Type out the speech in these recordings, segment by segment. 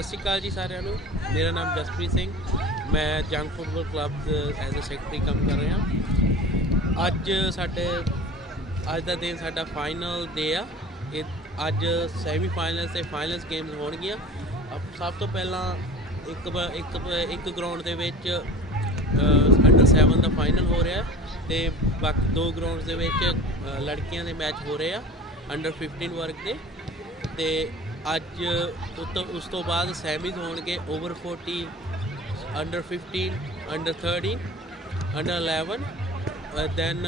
ਸਤਿ ਸ਼੍ਰੀ ਅਕਾਲ ਜੀ ਸਾਰਿਆਂ ਨੂੰ। ਮੇਰਾ ਨਾਮ ਜਸਪ੍ਰੀਤ ਸਿੰਘ, ਮੈਂ Jang football club as a secretary ਕੰਮ ਕਰ ਰਿਹਾ। ਅੱਜ ਦਾ ਦਿਨ ਸਾਡਾ ਫਾਈਨਲ ਡੇ ਆ। ਅੱਜ ਸੈਮੀ ਫਾਈਨਲਸ ਅਤੇ ਫਾਈਨਲਸ ਗੇਮਸ ਹੋਣਗੀਆਂ। ਸਭ ਤੋਂ ਪਹਿਲਾਂ ਇੱਕ ਗਰਾਊਂਡ ਦੇ ਵਿੱਚ ਅੰਡਰ 7 ਦਾ ਫਾਈਨਲ ਹੋ ਰਿਹਾ ਅਤੇ ਬਾਕੀ 2 ਗਰਾਊਂਡਸ ਦੇ ਵਿੱਚ ਲੜਕੀਆਂ ਦੇ ਮੈਚ ਹੋ ਰਹੇ ਆ ਅੰਡਰ 15 ਵਰਗ ਦੇ। ਅਤੇ ਅੱਜ ਉਸ ਤੋਂ ਬਾਅਦ ਸੈਮੀਜ਼ ਹੋਣਗੇ over 40, under 15, under 13, under 11। Then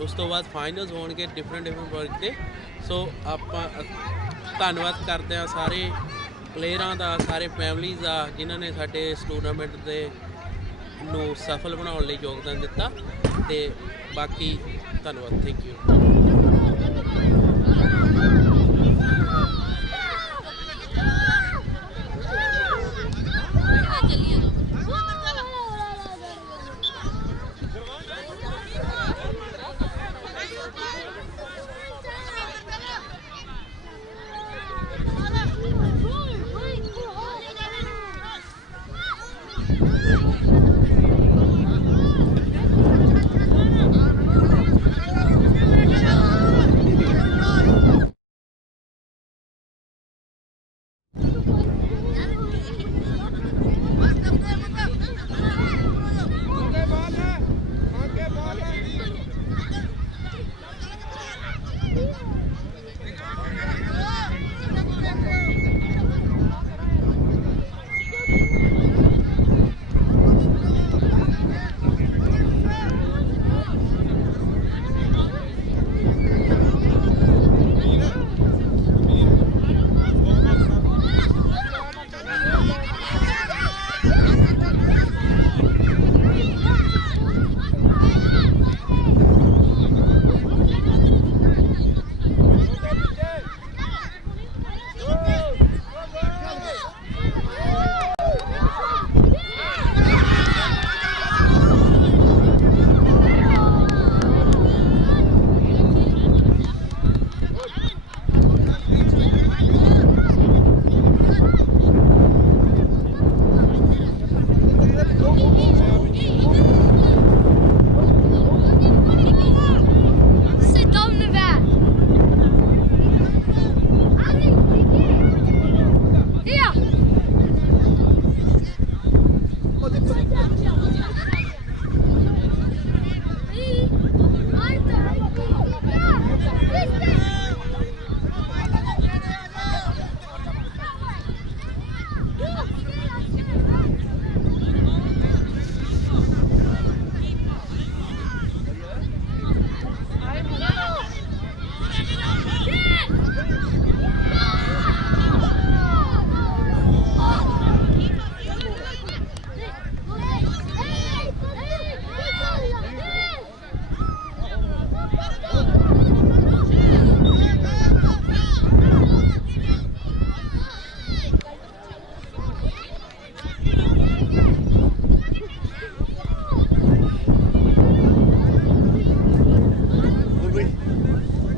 ਉਸ ਤੋਂ ਬਾਅਦ ਫਾਈਨਲਸ ਹੋਣਗੇ ਡਿਫਰੈਂਟ ਵਰਗ ਦੇ। ਸੋ ਆਪਾਂ ਧੰਨਵਾਦ ਕਰਦੇ ਹਾਂ ਸਾਰੇ ਪਲੇਅਰਾਂ ਦਾ, ਸਾਰੇ ਫੈਮਲੀਜ਼ ਦਾ, ਜਿਨ੍ਹਾਂ ਨੇ ਸਾਡੇ ਇਸ ਟੂਰਨਾਮੈਂਟ ਦੇ ਨੂੰ ਸਫਲ ਬਣਾਉਣ ਲਈ ਯੋਗਦਾਨ ਦਿੱਤਾ। ਅਤੇ ਬਾਕੀ ਧੰਨਵਾਦ, ਥੈਂਕ ਯੂ।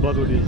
बहुत बढ़िया।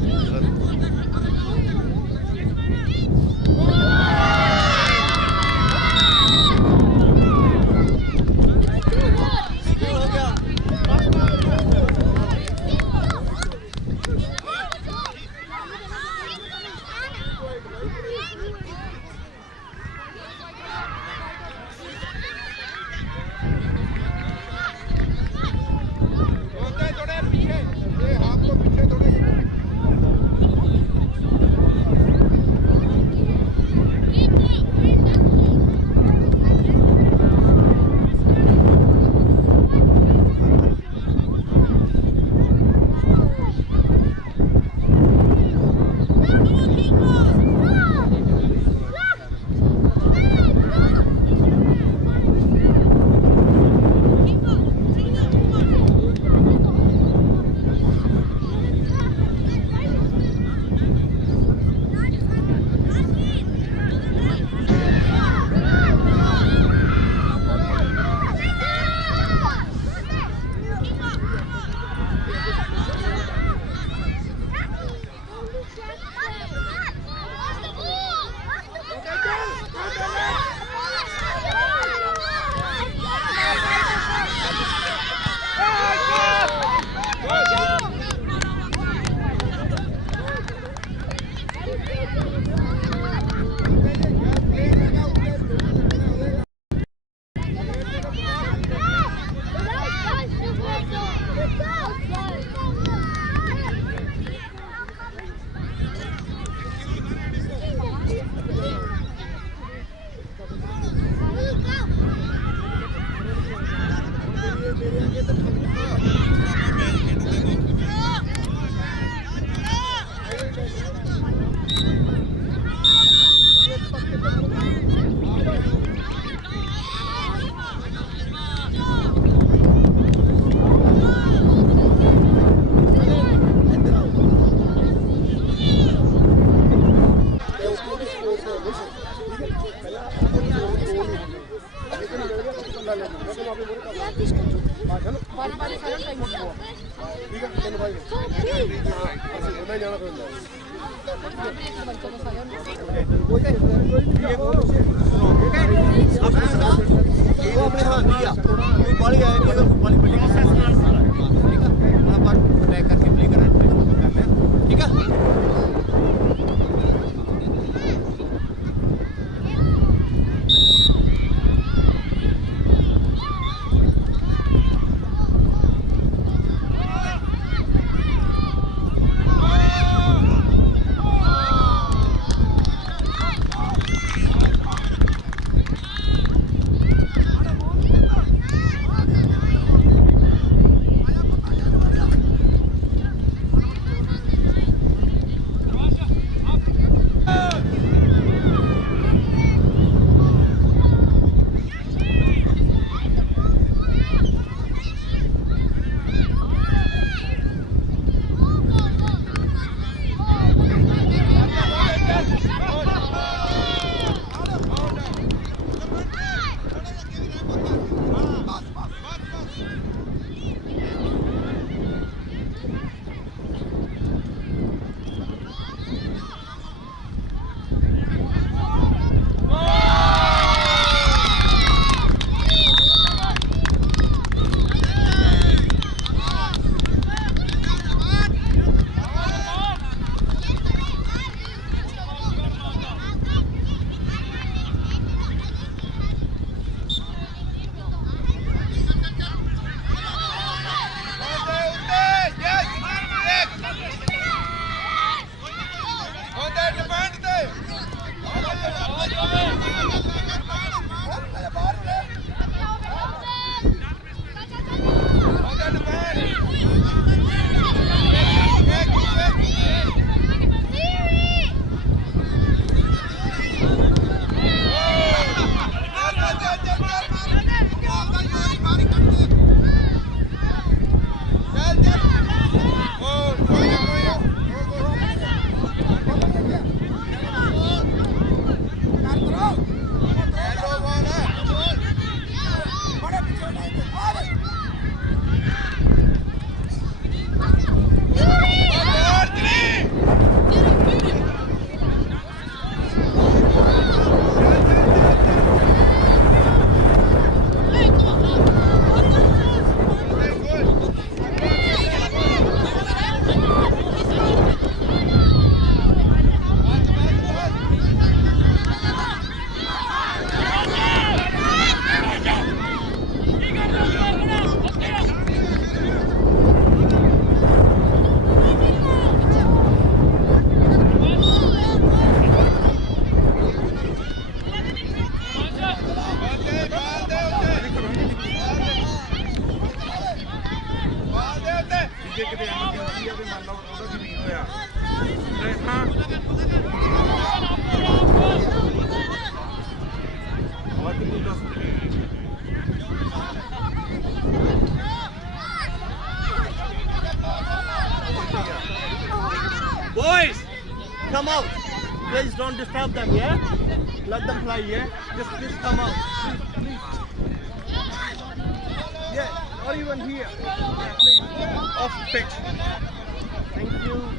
ਉਹਦਾ ਜਾਣਾ ਪੈਂਦਾ ਉਹ ਆਪਣੇ ਹੱਥ ਦੀ ਆ ਕੋਈ ਬਾਲੀ ਆਇਆ ਨਹੀਂ ਤਾਂ ਬਾਲੀ ਵੱਡੀ ਪ੍ਰੋਸੈਸ ਨਾਲ ਠੀਕ ਆ ਆਪਾਂ ਅਟੈਕ ਕਰਕੇ ਪਲੇ ਕਰਨਾ ਠੀਕ ਆ Boys, come out. Please don't disturb them, yeah? Let them fly, yeah? Just please come out. Please. Yeah, or even here. Yeah, please. Off pitch. Thank you.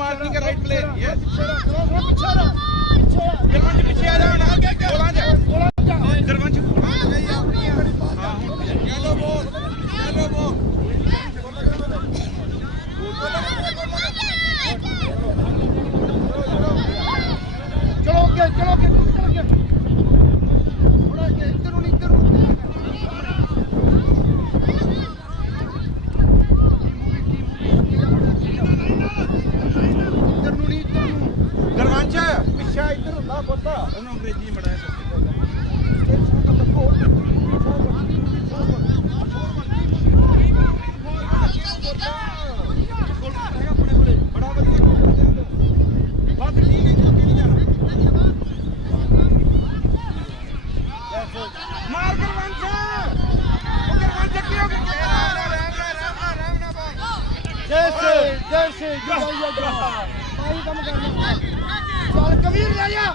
marking a right player. Yes. Garvanch piche aa ja na. Bolan ja. Garvanch. Yellow ball. Yellow ball. चलो के थोड़ा के इधर नहीं इधर गरवांच पिछा इधर ਹੁੰਦਾ ਪਤਾ ਉਹਨੂੰ ਅੰਗਰੇਜ਼ੀ ਮੜਾਇਆ ਬੜਾ ਵਧੀਆ ਬਾਤ ਠੀਕ ਹੈ ਅੱਗੇ ਨਹੀਂ ਜਾਣਾ ਮਾਰ ਗਰਵਾਂਚ ਉਹ ਗਰਵਾਂਚ ਕੀ ਹੋ ਗਿਆ ਆਰਾਮ ਨਾਲ ਬਾਲ ਜੈਸੇ ਜੁਗਾਈਆ ਜਾ ਆਹੀ ਕੰਮ ਕਰਨਾ ਚੱਲ ਕਬੀਰ ਲੈ ਜਾ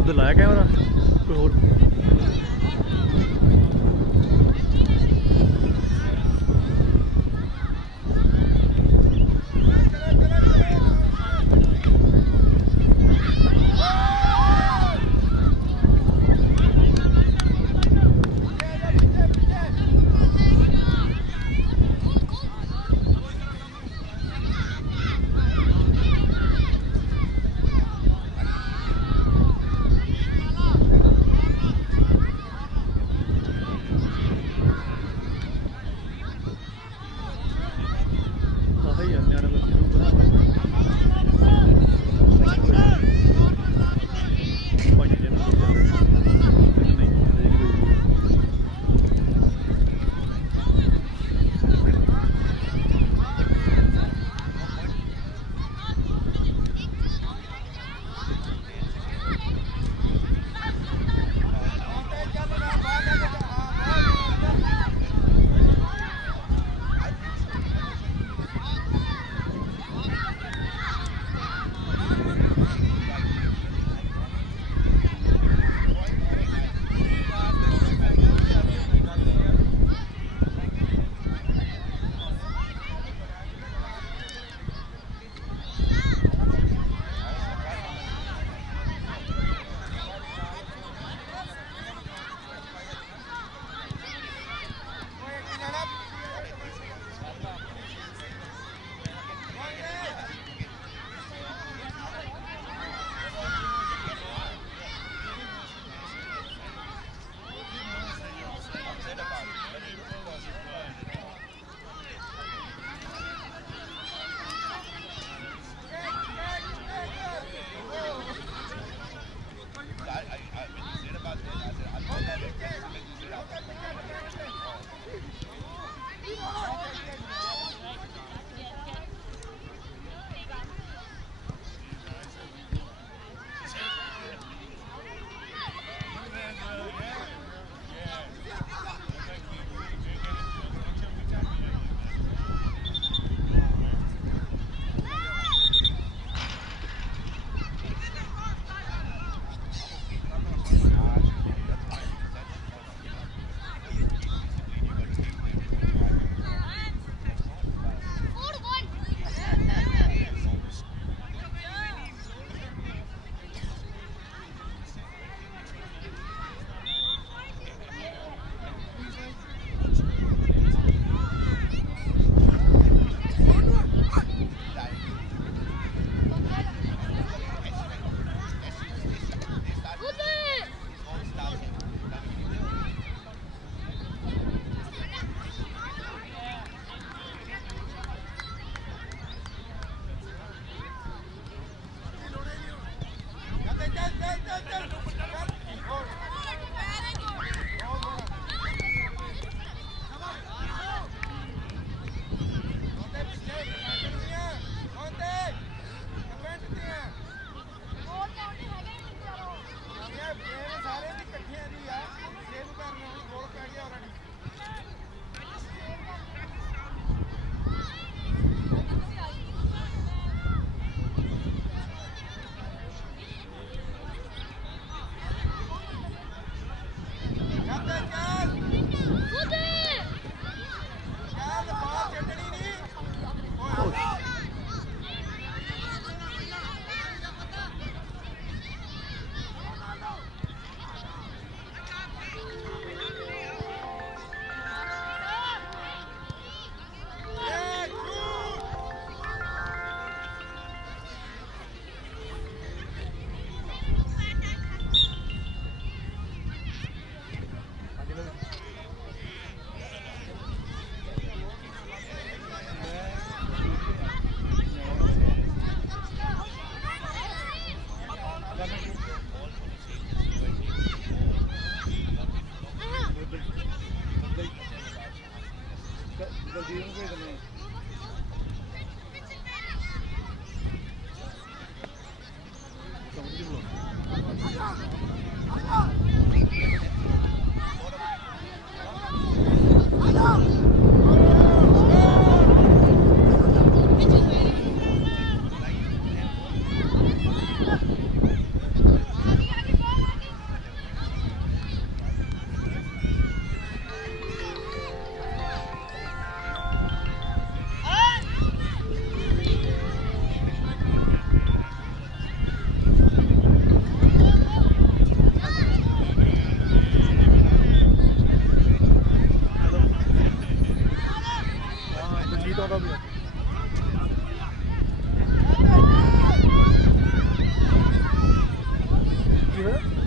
उधर लाया कैमरा कोई और ਸਾਰੇ ਦੀ ਇਕੱਠਿਆਂ ਦੀ ਆ ਜਲਦੀ ਨੂੰ ਭੇਜ ਦਿੰਦੇ ਜੀਤ ਆਉਂਦਾ ਵੀ ਕੀ ਹੋਇਆ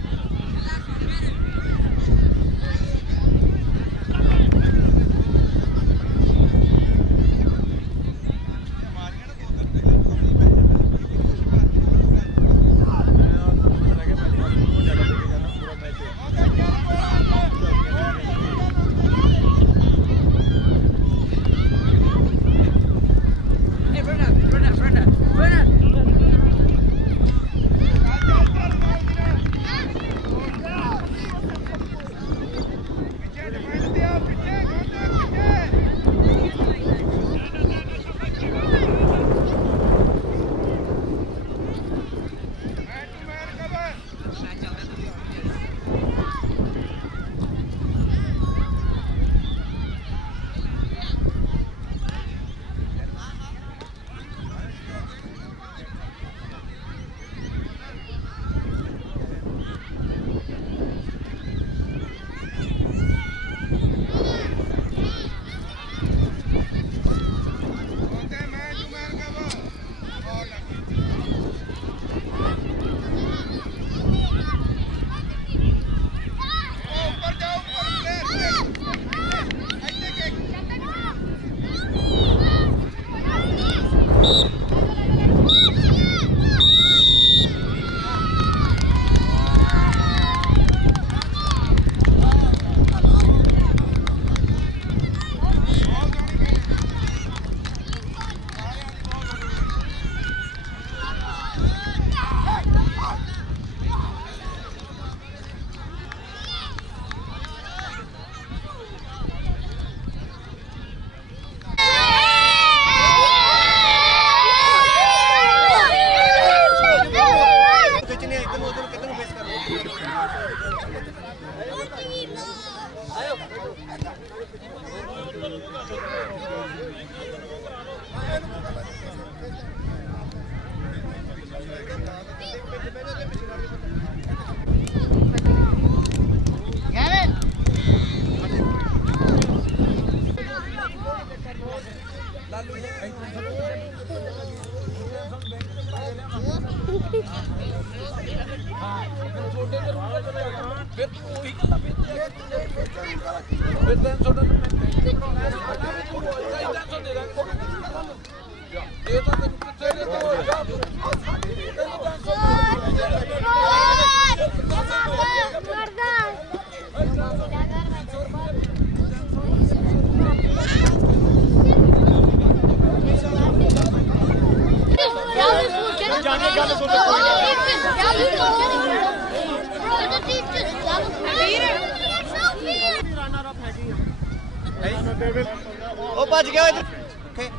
ਉਹ ਭੱਜ ਗਿਆ ਇੱਧਰ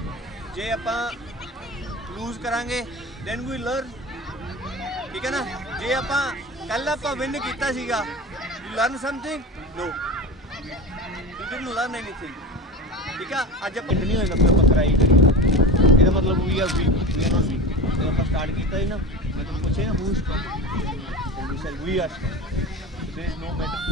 ਜੇ ਆਪਾਂ ਲੂਜ਼ ਕਰਾਂਗੇ ਦੈਨ ਵੀ ਲਰਨ ਠੀਕ ਹੈ ਨਾ ਜੇ ਆਪਾਂ ਕੱਲ ਆਪਾਂ ਵਿਨ ਕੀਤਾ ਸੀਗਾ you learn something no you didn't learn anything ਠੀਕ ਆ ਅੱਜ ਆਪਾਂ ਨਹੀਂ ਹੋਏਗਾ ਫਿਰ ਆਪਾਂ ਕਰਾਈ ਇਹਦਾ ਮਤਲਬ ਵੀ ਆ ਵੀ ਨੋਟ ਵੀ ਜਦੋਂ ਆਪਾਂ ਸਟਾਰਟ ਕੀਤਾ ਸੀ ਨਾ ਮੈਂ ਤੁਹਾਨੂੰ ਪੁੱਛਿਆ ਨਾ who start we are start there is no matter